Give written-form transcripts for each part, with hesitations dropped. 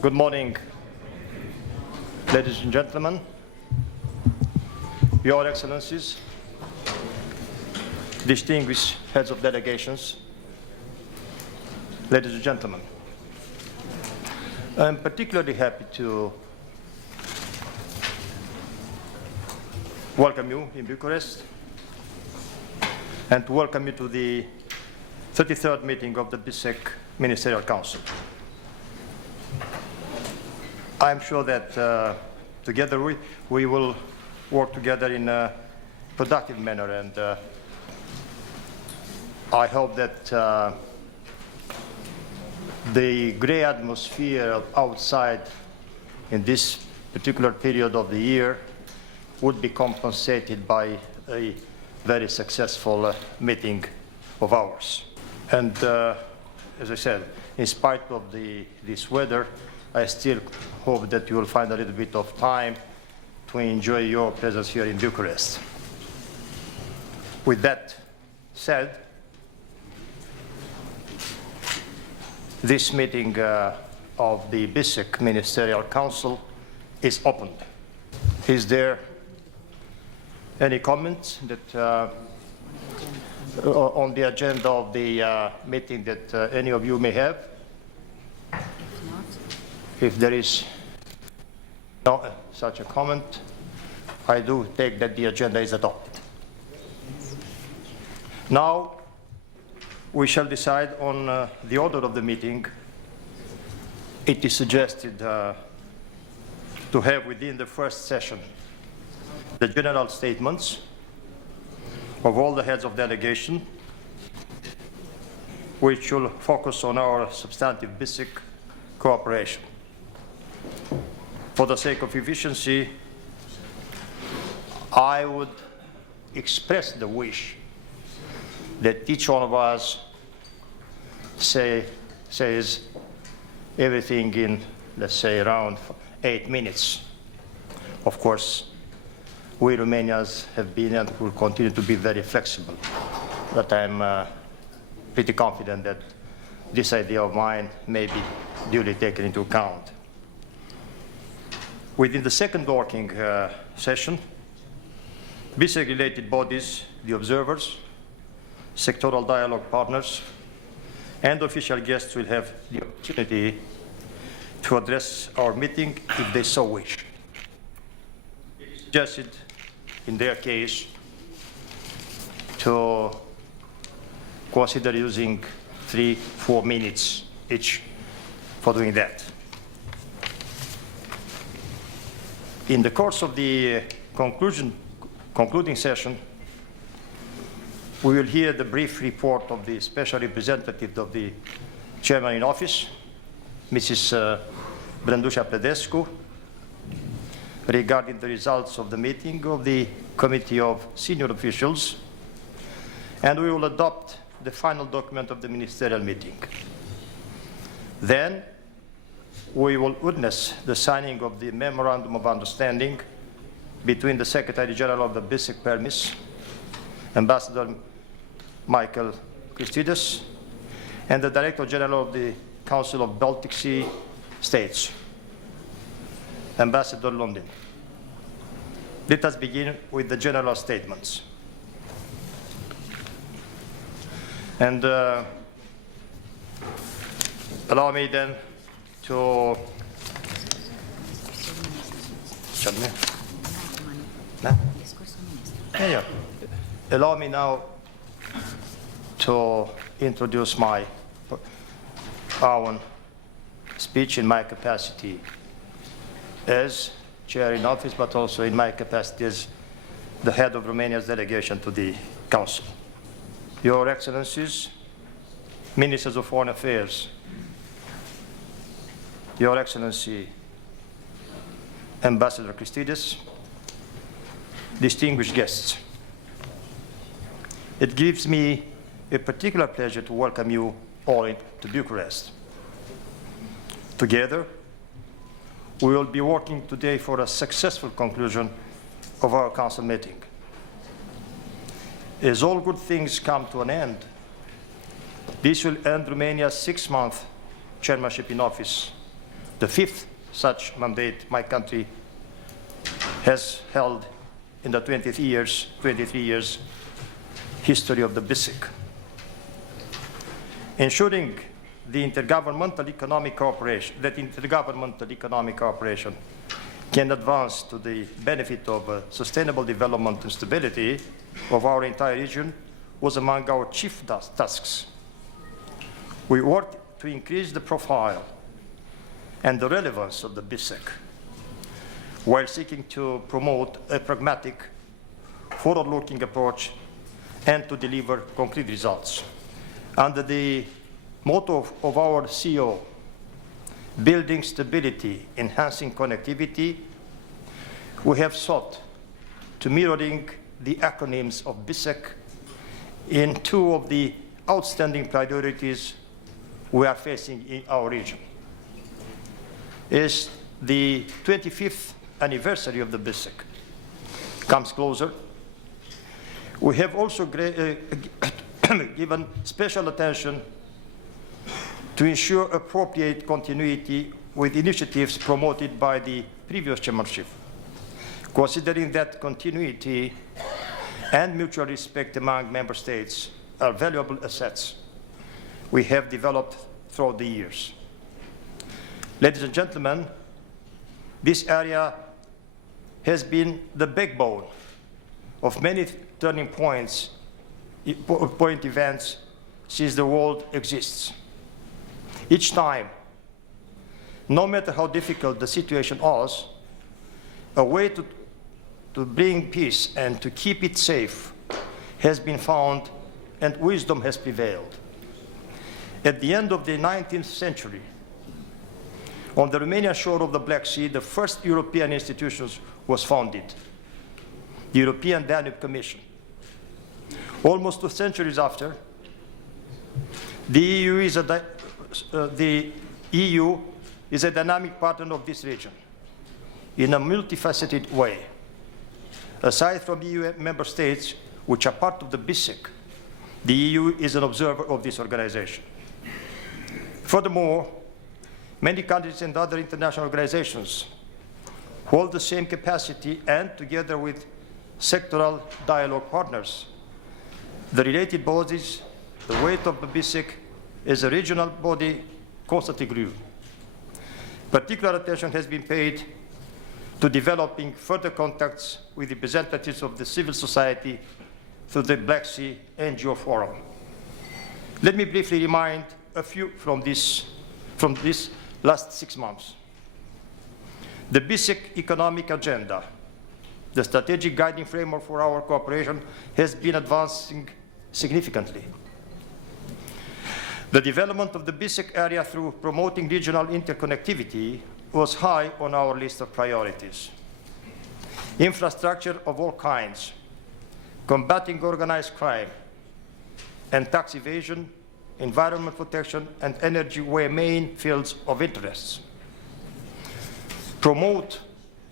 Good morning, ladies and gentlemen, Your Excellencies, distinguished heads of delegations, ladies and gentlemen. I'm particularly happy to welcome you in Bucharest and to welcome you to the 33rd meeting of the BISEC Ministerial Council. I'm sure that together we will work together in a productive manner, and I hope that the gray atmosphere outside in this particular period of the year would be compensated by a very successful meeting of ours. And as I said, in spite of this weather, I still hope that you will find a little bit of time to enjoy your presence here in Bucharest. With that said, this meeting of the BISEC Ministerial Council is opened. Is there any comments that on the agenda of the meeting that any of you may have? If there is no such a comment, I do take that the agenda is adopted. Now, we shall decide on the order of the meeting. It is suggested to have within the first session the general statements of all the heads of delegation, which will focus on our substantive BISEC cooperation. For the sake of efficiency, I would express the wish that each one of us says everything in, let's say, around 8 minutes. Of course, we Romanians have been and will continue to be very flexible, but I'm pretty confident that this idea of mine may be duly taken into account. Within the second working session, BISEC-related bodies, the observers, sectoral dialogue partners, and official guests will have the opportunity to address our meeting if they so wish. It is suggested, in their case, to consider using 3-4 minutes each for doing that. In the course of the concluding session, we will hear the brief report of the special representative of the chairman in office, Mrs. Brândușa Plădescu, regarding the results of the meeting of the Committee of Senior Officials, and we will adopt the final document of the ministerial meeting. Then, we will witness the signing of the Memorandum of Understanding between the Secretary General of the BISEC Permis, Ambassador Michael Christides, and the Director General of the Council of Baltic Sea States, Ambassador Lundin. Let us begin with the general statements. And allow me then to allow me now to introduce my own speech in my capacity as chair in office, but also in my capacity as the head of Romania's delegation to the Council. Your Excellencies, Ministers of Foreign Affairs, Your Excellency, Ambassador Christides, distinguished guests, it gives me a particular pleasure to welcome you all to Bucharest. Together, we will be working today for a successful conclusion of our Council meeting. As all good things come to an end, this will end Romania's 6-month chairmanship in office the fifth such mandate my country has held in the 23 years history of the BISIC. Ensuring the intergovernmental economic cooperation, can advance to the benefit of sustainable development and stability of our entire region was among our chief tasks. We worked to increase the profile and the relevance of the BISIC, while seeking to promote a pragmatic, forward-looking approach and to deliver concrete results. Under the motto of our CEO, building stability, enhancing connectivity, we have sought to mirroring the acronyms of BISIC in two of the outstanding priorities we are facing in our region. As the 25th anniversary of the BISIC comes closer, we have also given special attention to ensure appropriate continuity with initiatives promoted by the previous chairmanship. Considering that continuity and mutual respect among member states are valuable assets we have developed throughout the years. Ladies and gentlemen, this area has been the backbone of many turning point events since the world exists. Each time, no matter how difficult the situation was, a way to bring peace and to keep it safe has been found and wisdom has prevailed. At the end of the 19th century, on the Romanian shore of the Black Sea, the first European institution was founded, the European Danube Commission. Almost 2 centuries after, the EU is a dynamic partner of this region in a multifaceted way. Aside from EU member states, which are part of the BISIC, the EU is an observer of this organization. Furthermore, many countries and other international organizations hold the same capacity, and together with sectoral dialogue partners, the related bodies, the weight of the BISIC as a regional body constantly grew. Particular attention has been paid to developing further contacts with representatives of the civil society through the Black Sea NGO Forum. Let me briefly remind a few from this last 6 months. The BISIC economic agenda, the strategic guiding framework for our cooperation, has been advancing significantly. The development of the BISIC area through promoting regional interconnectivity was high on our list of priorities. Infrastructure of all kinds, combating organized crime and tax evasion, environment protection, and energy were main fields of interest. Promote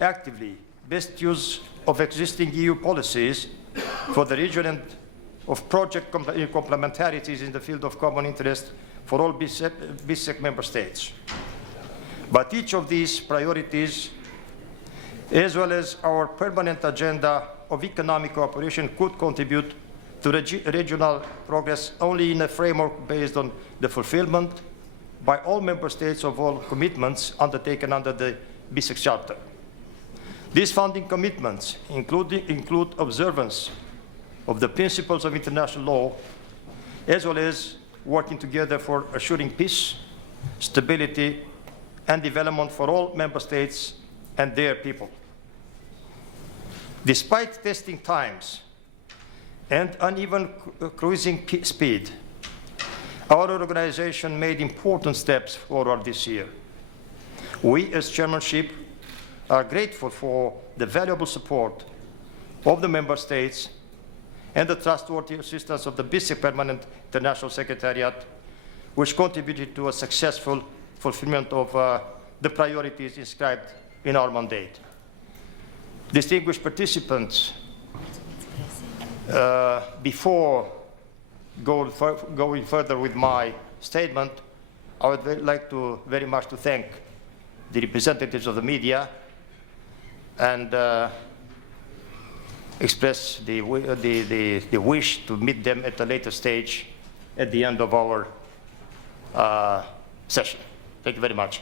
actively best use of existing EU policies for the region and of project complementarities in the field of common interest for all BISIC member states. But each of these priorities, as well as our permanent agenda of economic cooperation, could contribute to regional progress only in a framework based on the fulfillment by all member states of all commitments undertaken under the BISIC Charter. These founding commitments include observance of the principles of international law, as well as working together for assuring peace, stability, and development for all member states and their people. Despite testing times and uneven cruising speed, our organization made important steps forward this year. We, as chairmanship, are grateful for the valuable support of the member states and the trustworthy assistance of the BISIC Permanent International Secretariat, which contributed to a successful fulfillment of the priorities inscribed in our mandate. Distinguished participants, before going further with my statement, I would like to very much to thank the representatives of the media and express the wish to meet them at a later stage at the end of our session. Thank you very much.